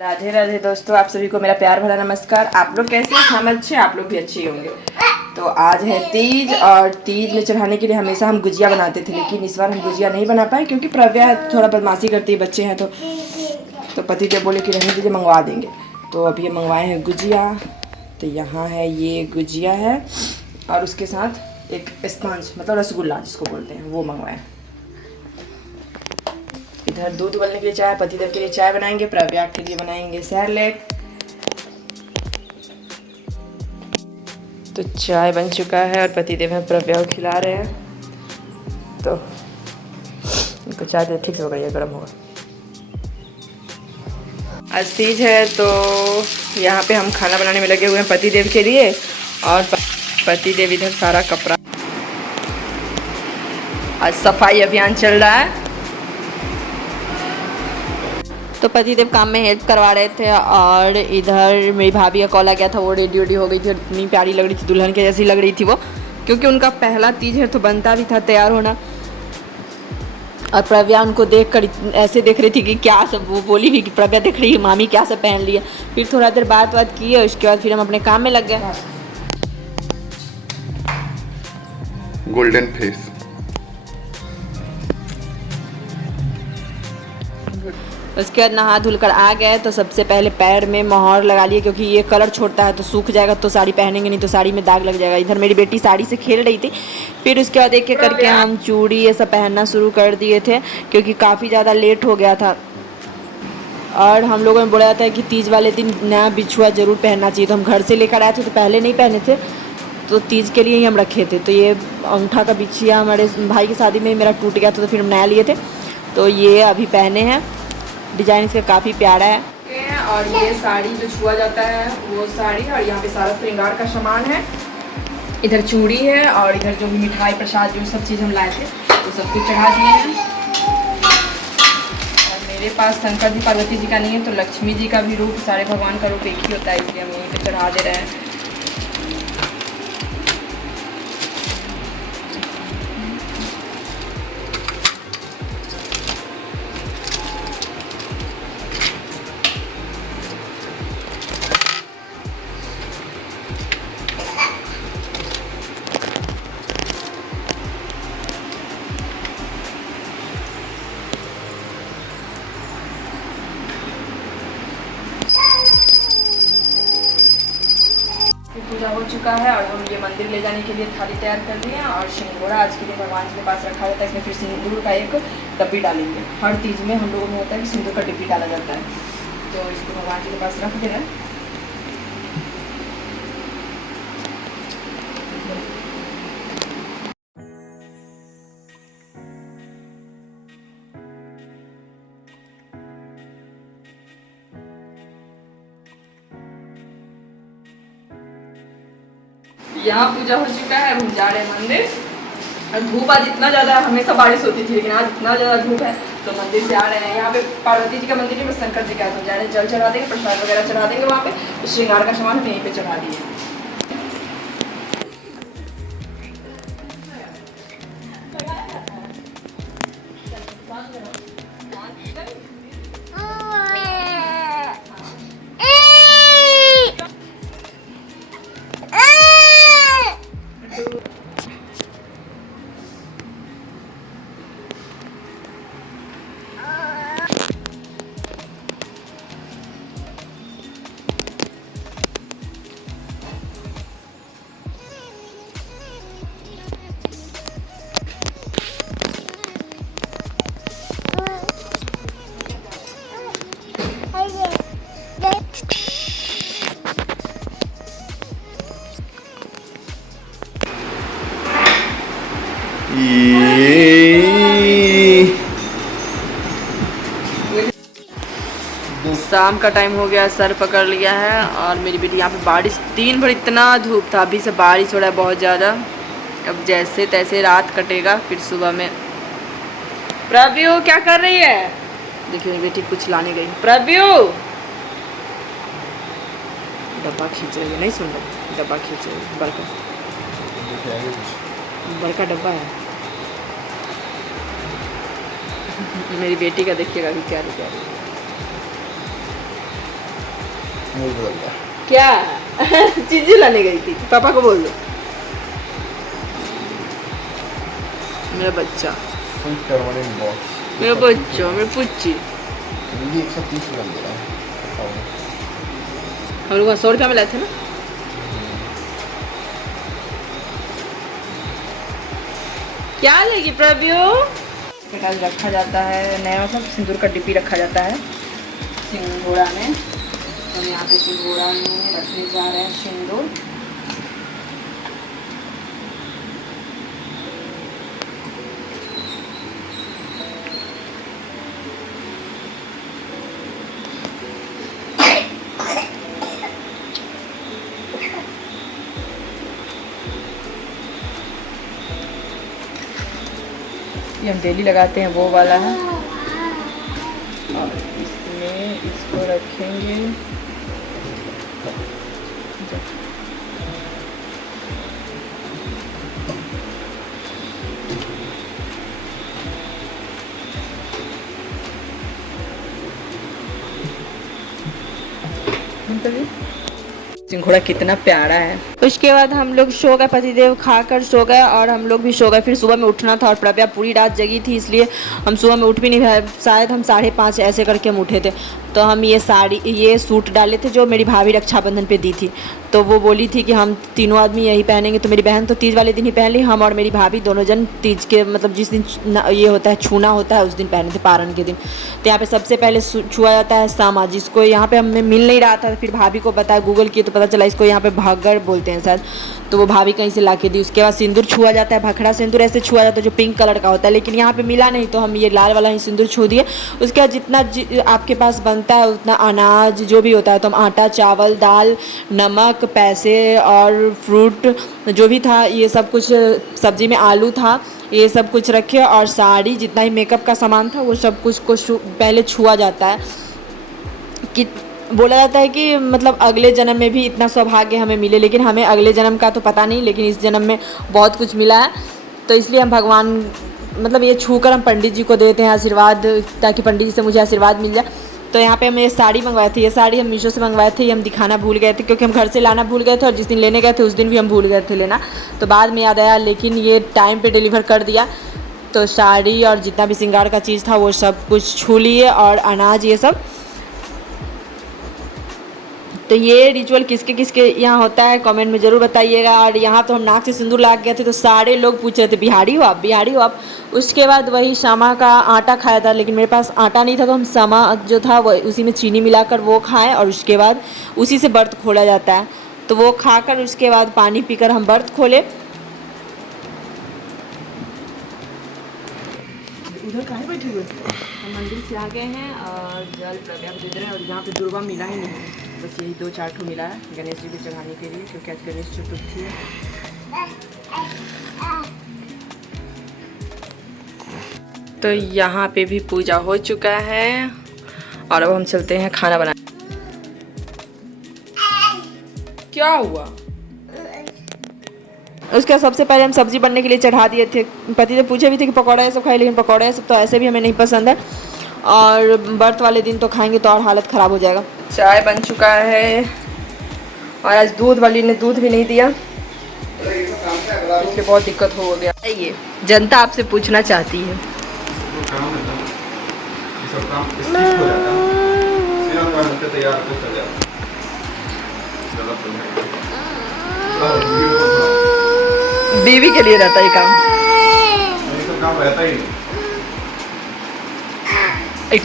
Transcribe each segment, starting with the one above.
राधे राधे दोस्तों, आप सभी को मेरा प्यार भरा नमस्कार। आप लोग कैसे हैं? हम अच्छे, आप लोग भी अच्छे ही होंगे। तो आज है तीज और तीज में चढ़ाने के लिए हमेशा हम गुजिया बनाते थे, लेकिन इस बार हम गुजिया नहीं बना पाए क्योंकि प्रव्या थोड़ा बदमाशी करती है, बच्चे हैं तो पति देव बोले कि रहने दीजिए, मंगवा देंगे। तो अब ये मंगवाए हैं गुजिया। तो यहाँ है ये गुजिया है और उसके साथ एक स्पंज मतलब रसगुल्ला जिसको बोलते हैं वो मंगवाए। इधर दूध उबलने के लिए चाय, पतिदेव के लिए चाय बनाएंगे, प्रव्या के लिए बनाएंगे सैलेड। तो चाय बन चुका है और पतिदेव हैं प्रव्या को खिला रहे हैं। तो इनको चाय तो ठीक से पकड़िए, गर्म होगा। आज तीज है तो यहाँ पे हम खाना बनाने में लगे हुए हैं पतिदेव के लिए। और पतिदेव इधर सारा कपड़ा, आज सफाई अभियान चल रहा है। तो पतिदेव काम में हेल्प करवा रहे थे और इधर मेरी भाभी का कॉल आ गया था, वो रेडी हो गई थी और इतनी प्यारी लग रही थी, दुल्हन के जैसी लग रही थी वो, क्योंकि उनका पहला तीज है तो बनता भी था तैयार होना। और प्रव्या उनको देख कर ऐसे देख रही थी कि क्या सब, वो बोली भी कि प्रव्या देख रही है मामी क्या सब पहन लिया। फिर थोड़ा देर बात की है, उसके बाद फिर हम अपने काम में लग गए। Golden face. उसके बाद नहा धुल कर आ गए तो सबसे पहले पैर में मोहर लगा लिए, क्योंकि ये कलर छोड़ता है तो सूख जाएगा तो साड़ी पहनेंगे, नहीं तो साड़ी में दाग लग जाएगा। इधर मेरी बेटी साड़ी से खेल रही थी। फिर उसके बाद एक एक करके हम चूड़ी ये सब पहनना शुरू कर दिए थे, क्योंकि काफ़ी ज़्यादा लेट हो गया था। और हम लोगों ने बोला था कि तीज वाले दिन नया बिछुआ ज़रूर पहनना चाहिए, तो हम घर से लेकर आए थे तो पहले नहीं पहने थे, तो तीज के लिए ही हम रखे थे। तो ये अंगूठा का बिछिया हमारे भाई की शादी में मेरा टूट गया था, तो फिर हम नया लिए थे, तो ये अभी पहने हैं। डिजाइन इसका काफ़ी प्यारा है। और ये साड़ी जो छुआ जाता है वो साड़ी, और यहाँ पे सारा श्रृंगार का सामान है। इधर चूड़ी है और इधर जो भी मिठाई प्रसाद जो सब चीज़ हम लाए थे वो सब कुछ चढ़ा दिए हैं। और मेरे पास शंकर जी पार्वती जी का नहीं है, तो लक्ष्मी जी का भी रूप, सारे भगवान का रूप एक ही होता है, इसलिए हम यहीं पर चढ़ा दे रहे हैं। पूजा हो चुका है और हम ये मंदिर ले जाने के लिए थाली तैयार कर दिए हैं। और सिंदूरा आज के लिए भगवान जी के पास रखा होता है, इसमें फिर सिंदूर का एक डब्बी डालेंगे। हर तीज में हम लोगों में होता है कि सिंदूर का डिब्बी डाला जाता है, तो इसको भगवान जी के पास रख देना। यहाँ पूजा हो चुका है, हम जा रहे हैं मंदिर। और धूप आज इतना ज़्यादा, हमेशा बारिश होती थी लेकिन आज इतना ज़्यादा धूप है तो मंदिर से आ रहे हैं। यहाँ पे पार्वती जी का मंदिर है, शंकर जी का, तो जा रहे हैं, जल चढ़ा देंगे, प्रसाद वगैरह चढ़ा देंगे वहाँ पे। तो श्रृंगार का सामान हम यहीं पे चढ़ा दिए। शाम का टाइम हो गया, सर पकड़ लिया है। और मेरी बेटी यहाँ पे, बारिश दिन भर इतना धूप था, अभी से बारिश हो रहा है बहुत ज़्यादा। अब जैसे तैसे रात कटेगा, फिर सुबह में। प्रव्यू क्या कर रही है? देखिए मेरी बेटी कुछ लाने गई। प्रव्यू डब्बा खींच रही है, नहीं सुन रही, डब्बा खींच रही है, बड़का डब्बा है। मेरी बेटी का देखिएगा अभी क्या है। मूड बदल गया। क्या चीजें लाने गई थी, पापा को बोल दो। मेरा बच्चा, फुल टर्मरिक बॉक्स। मेरा बच्चा, मेरा पुच्ची। ये 130 में दे रहा है। हम लोग 100 रुपया में लाए थे ना। क्या लेगी प्रभु? रखा जाता है नया, मतलब सिंदूर का डिब्बी रखा जाता है सिंगोड़ा में। तो हम यहाँ पे सिंगोड़ा में रखने जा रहे हैं सिंदूर। ये हम डेली लगाते हैं, वो वाला है। और इसमें इसको रखेंगे। सिंघोड़ा कितना प्यारा है। उसके बाद हम लोग सो गए, पतिदेव खाकर सो गए और हम लोग भी सो गए। फिर सुबह में उठना था और प्रज्ञा पूरी रात जगी थी, इसलिए हम सुबह में उठ भी नहीं पाए। शायद हम 5:30 ऐसे करके हम उठे थे। तो हम ये सूट डाले थे जो मेरी भाभी रक्षाबंधन पे दी थी। तो वो बोली थी कि हम तीनों आदमी यही पहनेंगे। तो मेरी बहन तो तीज वाले दिन ही पहन ली, हम और मेरी भाभी दोनों जन तीज के मतलब जिस दिन ये होता है छूना होता है उस दिन पहने थे, पारण के दिन। तो यहाँ पे सबसे पहले छुआ जाता है सामा, जिसको यहाँ पे हमें मिल नहीं रहा था। फिर भाभी को बताया, गूगल किए तो पता चला इसको यहाँ पे भागर बोलते हैं शायद। तो वो भाभी कहीं से ला के दी। उसके बाद सिंदूर छुआ जाता है, भखड़ा सिंदूर ऐसे छुआ जाता है जो पिंक कलर का होता है, लेकिन यहाँ पे मिला नहीं तो हम ये लाल वाला ही सिंदूर छू दिए। उसके बाद जितना आपके पास बनता है उतना अनाज जो भी होता है, तो हम आटा, चावल, दाल, नमक, पैसे और फ्रूट जो भी था ये सब कुछ, सब्जी में आलू था, ये सब कुछ रखे। और साड़ी, जितना ही मेकअप का सामान था वो सब कुछ को पहले छुआ जाता है। कि बोला जाता है कि मतलब अगले जन्म में भी इतना सौभाग्य हमें मिले, लेकिन हमें अगले जन्म का तो पता नहीं, लेकिन इस जन्म में बहुत कुछ मिला है। तो इसलिए हम भगवान मतलब ये छू कर हम पंडित जी को देते हैं आशीर्वाद, ताकि पंडित जी से मुझे आशीर्वाद मिल जाए। तो यहाँ पे हम ये साड़ी मंगवाए थे। ये साड़ी हम मीशो से मंगवाए थे, ये हम दिखाना भूल गए थे क्योंकि हम घर से लाना भूल गए थे, और जिस दिन लेने गए थे उस दिन भी हम भूल गए थे लेना। तो बाद में याद आया, लेकिन ये टाइम पे डिलीवर कर दिया। तो साड़ी और जितना भी श्रृंगार का चीज़ था वो सब कुछ छू लिए, और अनाज ये सब। तो ये रिचुअल किसके किसके यहाँ होता है कमेंट में ज़रूर बताइएगा। और यहाँ तो हम नाक से सिंदूर लगा गए थे तो सारे लोग पूछ रहे थे बिहारी हो आप, बिहारी हो आप। उसके बाद वही सामा का आटा खाया था, लेकिन मेरे पास आटा नहीं था तो हम सामा जो था वो उसी में चीनी मिलाकर वो खाएं, और उसके बाद उसी से व्रत खोला जाता है। तो वो खाकर उसके बाद पानी पीकर हम व्रत खोले। उधर कहाँ बैठे हुए? हम मंदिर से आ गए हैं और जल प्रज्ञा को दे रहे हैं। और यहाँ पे दुर्वा मिला ही नहीं, बस यही 2-4 ठो मिला है गणेश जी को चढ़ाने के लिए, क्योंकि आज गणेश चतुर्थी है। तो यहाँ पे भी पूजा हो चुका है और अब हम चलते हैं खाना बनाने। क्या हुआ? उसके बाद सबसे पहले हम सब्जी बनने के लिए चढ़ा दिए थे। पति तो पूछे भी थे कि पकौड़ा ये सब खाए, लेकिन पकौड़ा ये सब तो ऐसे भी हमें नहीं पसंद है, और व्रत वाले दिन तो खाएंगे तो और हालत ख़राब हो जाएगा। चाय बन चुका है और आज दूध वाली ने दूध भी नहीं दिया, इसलिए बहुत दिक्कत हो गया। ये जनता आपसे पूछना चाहती है। बीवी के लिए रहता है ये काम रहता ही। एक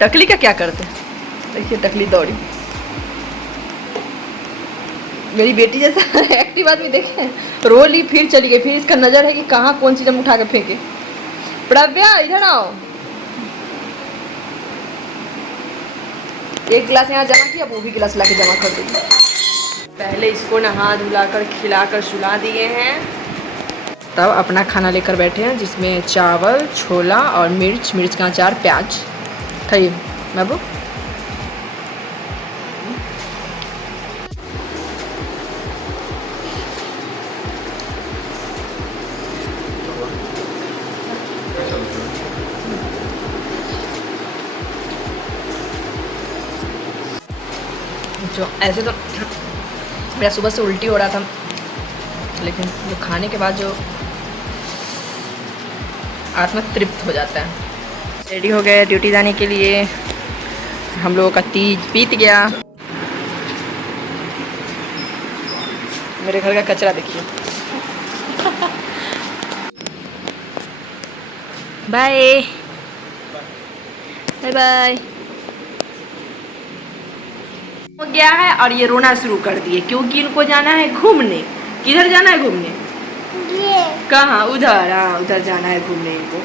टकली का क्या करते हैं? देखिए टकली दौड़ी, मेरी बेटी जैसा एक्टिव आदमी देखे, रो ली फिर चली गई, फिर इसका नजर है कि कहाँ कौन चीज हम उठा के फेंके। प्रज्ञा इधर आओ। एक गिलास यहाँ जमा किया, वो भी गिलास लाके जमा कर देगी। पहले इसको नहा धुलाकर खिलाकर सुला दिए हैं, तब अपना खाना लेकर बैठे हैं, जिसमें चावल, छोला और मिर्च का अचार, प्याज। खाइए बाबू। जो ऐसे तो मेरा सुबह से उल्टी हो रहा था, लेकिन जो खाने के बाद जो आत्मा तृप्त हो जाता है। रेडी हो गए ड्यूटी जाने के लिए। हम लोगों का तीज बीत गया। मेरे घर का कचरा देखिए। Bye bye bye. हो गया है और ये रोना शुरू कर दिए क्योंकि इनको जाना है घूमने। किधर जाना है घूमने? कहाँ? उधर। हाँ, उधर जाना है घूमने इनको,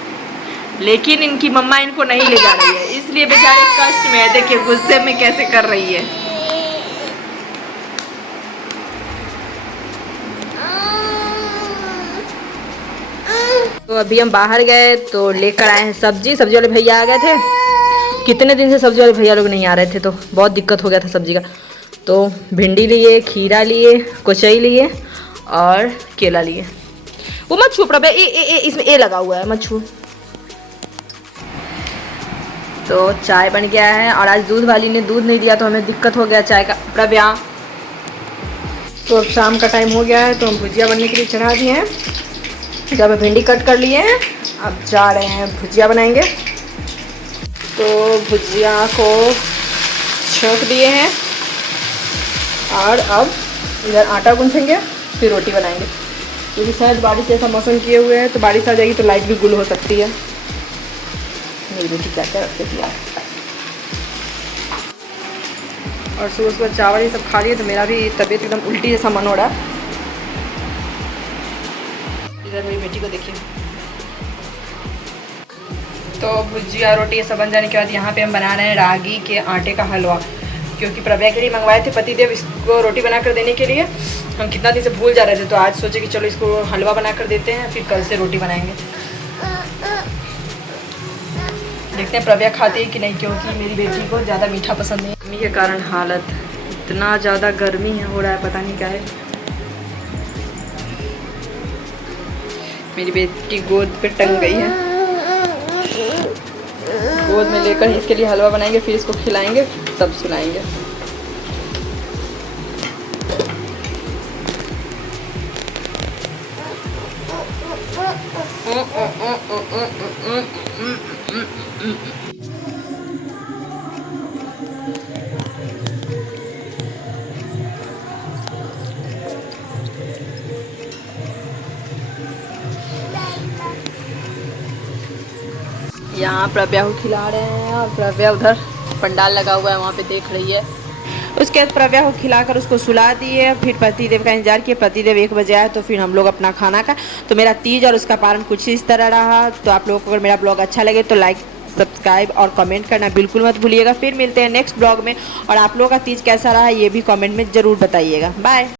लेकिन इनकी मम्मा इनको नहीं ले जा रही है, इसलिए बेचारे कष्ट में है। देखिए गुस्से में कैसे कर रही है। तो अभी हम बाहर गए तो लेकर आए हैं सब्जी। सब्जी वाले भैया आ गए थे। कितने दिन से सब्जी वाले भैया लोग नहीं आ रहे थे, तो बहुत दिक्कत हो गया था सब्जी का। तो भिंडी लिए, खीरा लिए, कोचई लिए और केला लिए। वो मत छू प्रभा, इसमें ए लगा हुआ है, मत छू। तो चाय बन गया है और आज दूध वाली ने दूध नहीं दिया तो हमें दिक्कत हो गया चाय का। प्रभा, तो अब शाम का टाइम हो गया है तो हम भुजिया बनने के लिए चढ़ा दिए हैं। जब भिंडी कट कर लिए हैं, अब जा रहे हैं भुजिया बनाएंगे। तो भुजिया को छोंक दिए हैं और अब इधर आटा गूंथेंगे, फिर रोटी बनाएंगे। क्योंकि शायद बारिश जैसा मौसम किए हुए हैं, तो बारिश आ जाएगी तो लाइट भी गुल हो सकती है। मेरी बेटी क्या क्या रखते दिया। और सुबह सुबह चावल ये सब खा लिए तो मेरा भी तबीयत एकदम उल्टी जैसा मन हो रहा है। इधर मेरी बेटी को देखिए। तो भुजिया रोटी ये सब बन जाने के बाद यहाँ पे हम बना रहे हैं रागी के आटे का हलवा। क्योंकि प्रभा के लिए मंगवाए थे पतिदेव इसको रोटी बना कर देने के लिए। हम कितना दिन से भूल जा रहे थे, तो आज सोचे कि चलो इसको हलवा बना कर देते हैं, फिर कल से रोटी बनाएंगे। देखते हैं प्रभा खाती है कि नहीं, क्योंकि मेरी बेटी को ज़्यादा मीठा पसंद नहीं है। गर्मी के कारण हालत इतना ज़्यादा गर्मी हो रहा है, पता नहीं क्या है। मेरी बेटी गोद पे टंग गई है। गोद में लेकर इसके लिए हलवा बनाएंगे, फिर इसको खिलाएंगे, तब सुलाएंगे। यहाँ प्रभा को खिला रहे हैं और प्रभा उधर पंडाल लगा हुआ है वहाँ पे देख रही है। उसके बाद प्रभा को खिलाकर उसको सुला दिए, फिर पतिदेव का इंतजार किए। पतिदेव 1 बजे आए तो फिर हम लोग अपना खाना खाए। तो मेरा तीज और उसका पारण कुछ इस तरह रहा। तो आप लोगों को अगर मेरा ब्लॉग अच्छा लगे तो लाइक, सब्सक्राइब और कमेंट करना बिल्कुल मत भूलिएगा। फिर मिलते हैं नेक्स्ट ब्लॉग में, और आप लोगों का तीज कैसा रहा ये भी कमेंट में ज़रूर बताइएगा। बाय।